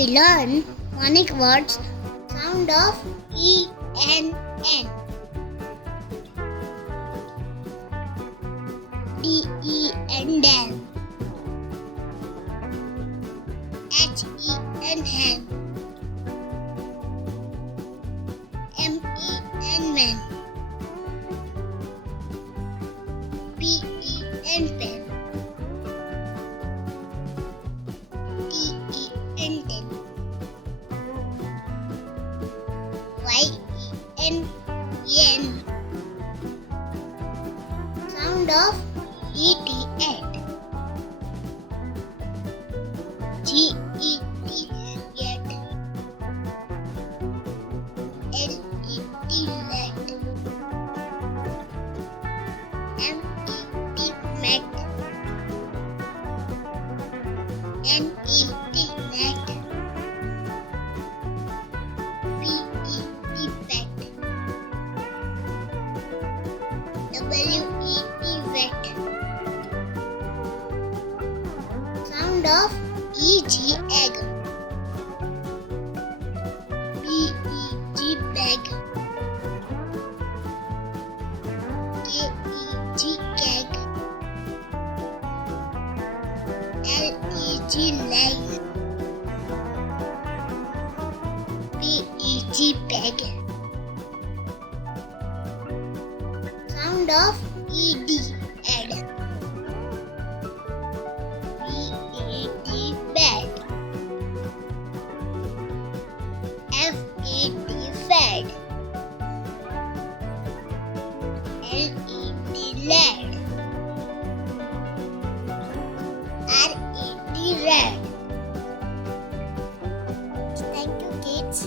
we learn phonic words sound of E N N. D E N den. H E N hen. M E N men. P E N pen. T E N ten. Y E N yen. Sound of E T at. G E T get. L E T let. M E T met. N E T net. P E T pet. W E E wet. Sound of E G egg. B E G bag. K E G keg. L E G leg. P E G peg. Sound of E D ed. B E D bed. F E D fed. L E D led. R E D red. Thank you, kids.